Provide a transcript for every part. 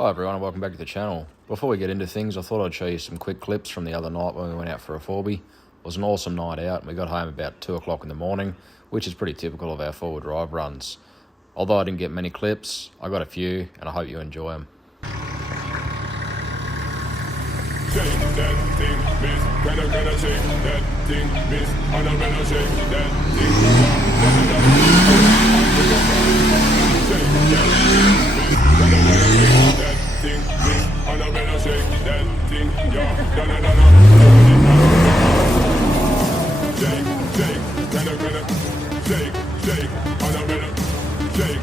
Hi everyone and welcome back to the channel. Before we get into things, I thought I'd show you some quick clips from the other night when we went out for a 4B. It was an awesome night out and we got home about 2 o'clock in the morning, which is pretty typical of our forward drive runs. Although I didn't get many clips, I got a few and I hope you enjoy them. Shake that thing, miss. Can I shake that thing, miss? And I'm gonna shake that thing. Shake that thing, miss. And I'm gonna shake that thing, yeah. Shake, shake, can I shake, shake, and I'm gonna shake.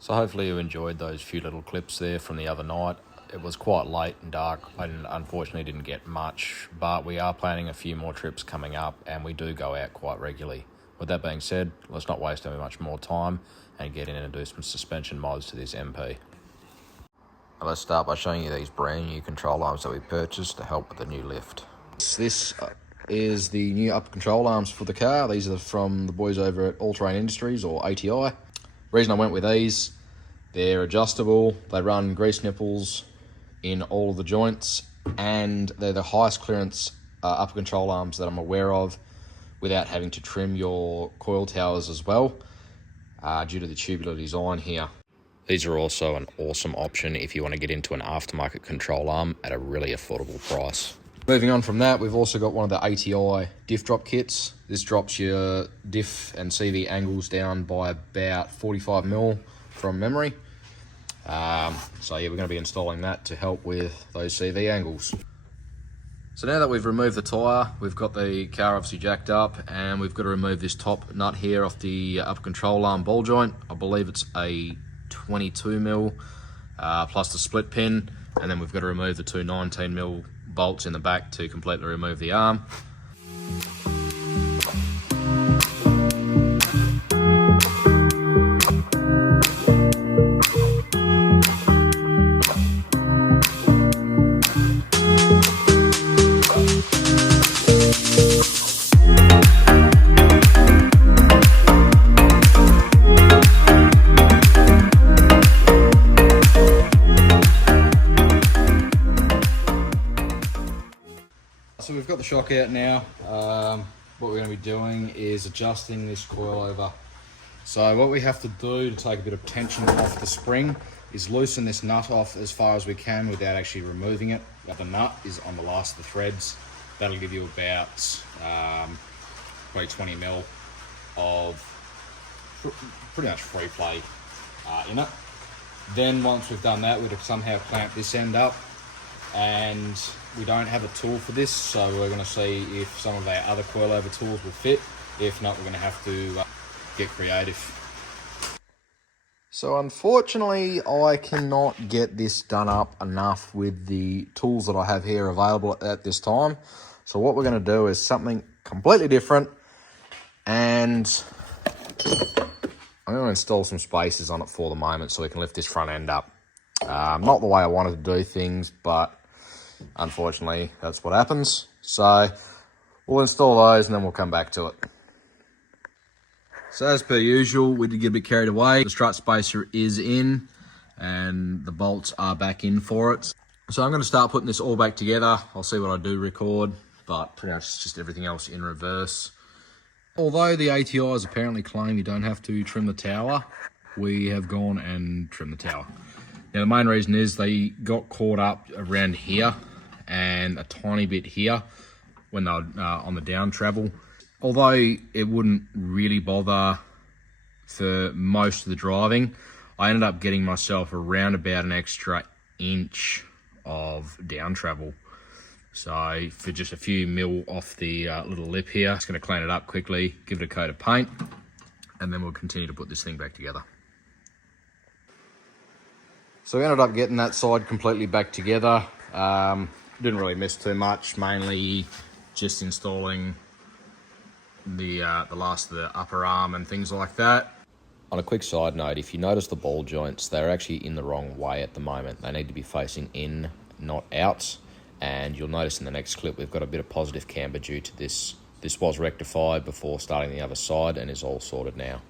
So hopefully you enjoyed those few little clips there from the other night. It was quite late and dark and unfortunately didn't get much, but we are planning a few more trips coming up and we do go out quite regularly. With that being said, let's not waste any much more time and get in and do some suspension mods to this MP. Now let's start by showing you these brand new control arms that we purchased to help with the new lift. This is the new upper control arms for the car. These are from the boys over at All Terrain Industries, or ATI. Reason I went with these, they're adjustable, they run grease nipples in all of the joints, and they're the highest clearance upper control arms that I'm aware of without having to trim your coil towers as well, due to the tubular design here. These are also an awesome option if you want to get into an aftermarket control arm at a really affordable price. Moving on from that, we've also got one of the ATI diff drop kits. This drops your diff and CV angles down by about 45mm from memory. So yeah, we're going to be installing that to help with those CV angles. So now that we've removed the tyre, we've got the car obviously jacked up and we've got to remove this top nut here off the upper control arm ball joint. I believe it's a 22mm plus the split pin, and then we've got to remove the two 19mm bolts in the back to completely remove the arm. So we've got the shock out now. What we're going to be doing is adjusting this coil over. So what we have to do to take a bit of tension off the spring is loosen this nut off as far as we can without actually removing it. The nut is on the last of the threads. That'll give you about probably 20mm of pretty much free play in it. Then once we've done that, we'd somehow clamp this end up, and we don't have a tool for this, so we're going to see if some of our other coilover tools will fit. If not, we're going to have to get creative. So unfortunately, I cannot get this done up enough with the tools that I have here available at this time. So what we're going to do is something completely different, and I'm going to install some spacers on it for the moment so we can lift this front end up. Not the way I wanted to do things, but unfortunately that's what happens. So we'll install those and then we'll come back to it. So as per usual, we did get a bit carried away. The strut spacer is in and the bolts are back in for it. So I'm going to start putting this all back together. I'll see what I do record, but pretty much just everything else in reverse. Although the ATIs apparently claim you don't have to trim the tower, we have gone and trimmed the tower. Now the main reason is they got caught up around here and a tiny bit here when they were on the down travel. Although it wouldn't really bother for most of the driving, I ended up getting myself around about an extra inch of down travel. So for just a few mil off the little lip here, just going to clean it up quickly, give it a coat of paint, and then we'll continue to put this thing back together. So we ended up getting that side completely back together. Didn't really miss too much, mainly just installing the last of the upper arm and things like that. On a quick side note, if you notice the ball joints, they're actually in the wrong way at the moment. They need to be facing in, not out. And you'll notice in the next clip, we've got a bit of positive camber due to this. This was rectified before starting the other side and is all sorted now.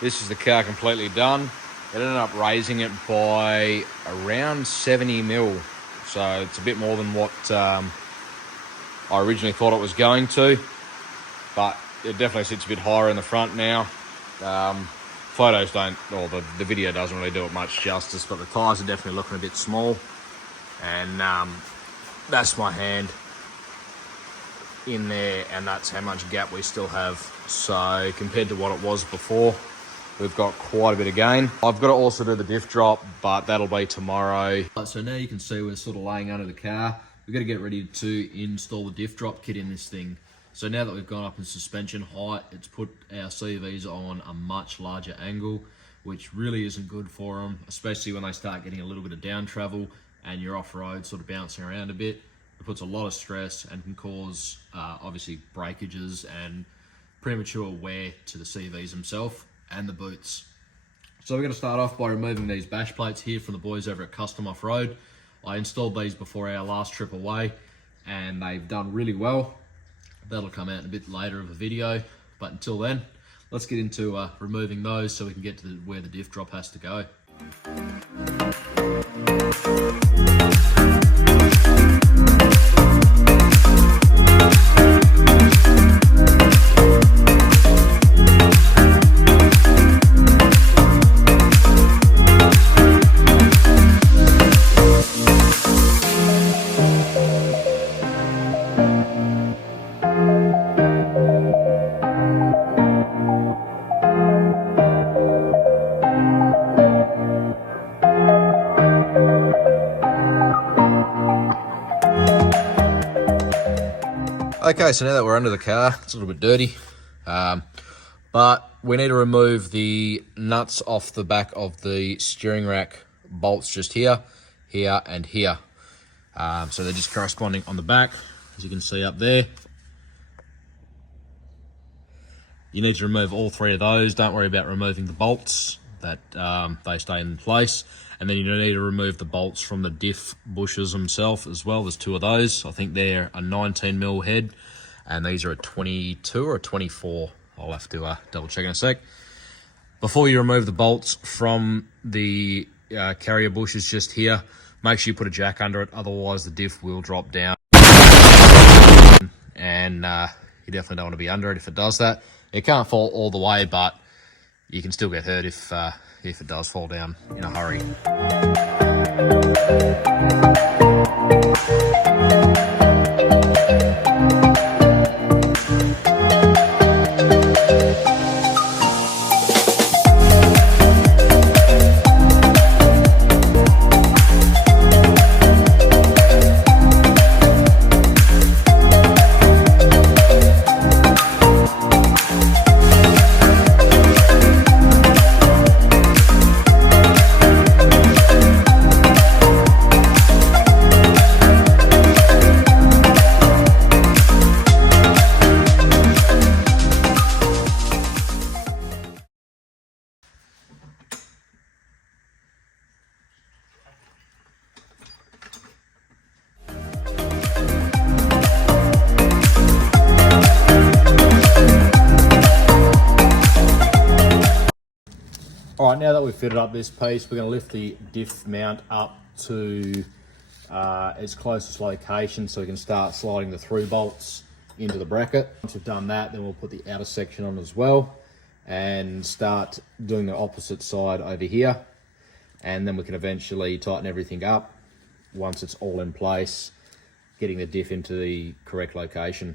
This is the car completely done. It ended up raising it by around 70 mil. So it's a bit more than what I originally thought it was going to. But it definitely sits a bit higher in the front now. Photos don't, or the video doesn't really do it much justice, but the tyres are definitely looking a bit small. And that's my hand in there, and that's how much gap we still have. So compared to what it was before, we've got quite a bit of gain. I've got to also do the diff drop, but that'll be tomorrow. So now you can see we're sort of laying under the car. We've got to get ready to install the diff drop kit in this thing. So now that we've gone up in suspension height, it's put our CVs on a much larger angle, which really isn't good for them, especially when they start getting a little bit of down travel and you're off-road sort of bouncing around a bit. It puts a lot of stress and can cause obviously breakages and premature wear to the CVs themselves and the boots. So we're going to start off by removing these bash plates here from the boys over at Custom Off-Road. I installed these before our last trip away and they've done really well. That'll come out in a bit later of a video, but until then, let's get into removing those so we can get to where the diff drop has to go. Okay, so now that we're under the car, it's a little bit dirty, but we need to remove the nuts off the back of the steering rack bolts just here, here, and here. So they're just corresponding on the back, as you can see up there. You need to remove all three of those. Don't worry about removing the bolts, that they stay in place. And then you need to remove the bolts from the diff bushes themselves as well. There's two of those. I think they're a 19 mil head, and these are a 22 or a 24. I'll have to double check in a sec. Before you remove the bolts from the carrier bushes just here, make sure you put a jack under it, otherwise the diff will drop down. And you definitely don't want to be under it if it does that. It can't fall all the way, but you can still get hurt if it does fall down in a hurry. All right, now that we've fitted up this piece, we're going to lift the diff mount up to its closest location so we can start sliding the through bolts into the bracket. Once we've done that, then we'll put the outer section on as well and start doing the opposite side over here. And then we can eventually tighten everything up once it's all in place, getting the diff into the correct location.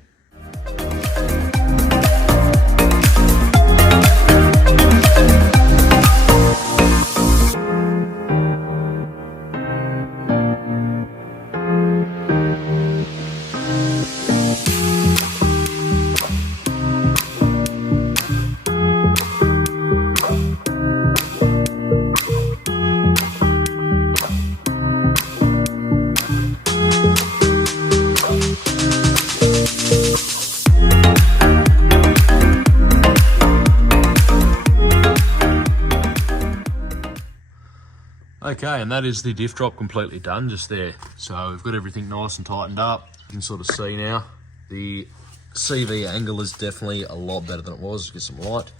Okay, and that is the diff drop completely done just there. So we've got everything nice and tightened up. You can sort of see now the CV angle is definitely a lot better than it was. Get some light.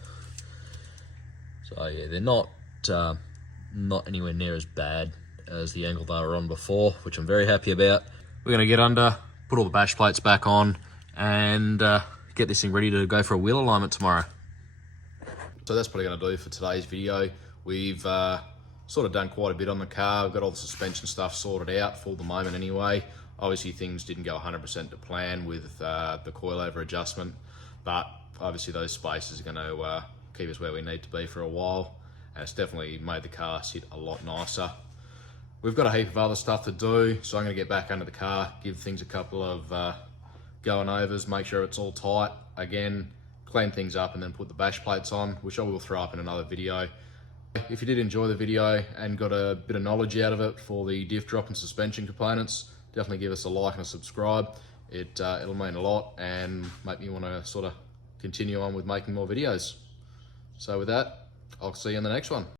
So yeah, they're not anywhere near as bad as the angle they were on before, which I'm very happy about. We're going to get under, put all the bash plates back on, and get this thing ready to go for a wheel alignment tomorrow. So that's probably going to do for today's video. We've sort of done quite a bit on the car. We've got all the suspension stuff sorted out for the moment anyway. Obviously things didn't go 100% to plan with the coilover adjustment, but obviously those spaces are going to keep us where we need to be for a while, and it's definitely made the car sit a lot nicer. We've got a heap of other stuff to do, so I'm going to get back under the car, give things a couple of going overs, make sure it's all tight. Again, clean things up and then put the bash plates on, which I will throw up in another video. If you did enjoy the video and got a bit of knowledge out of it for the diff drop and suspension components, definitely give us a like and a subscribe. It'll mean a lot and make me want to sort of continue on with making more videos. So with that, I'll see you in the next one.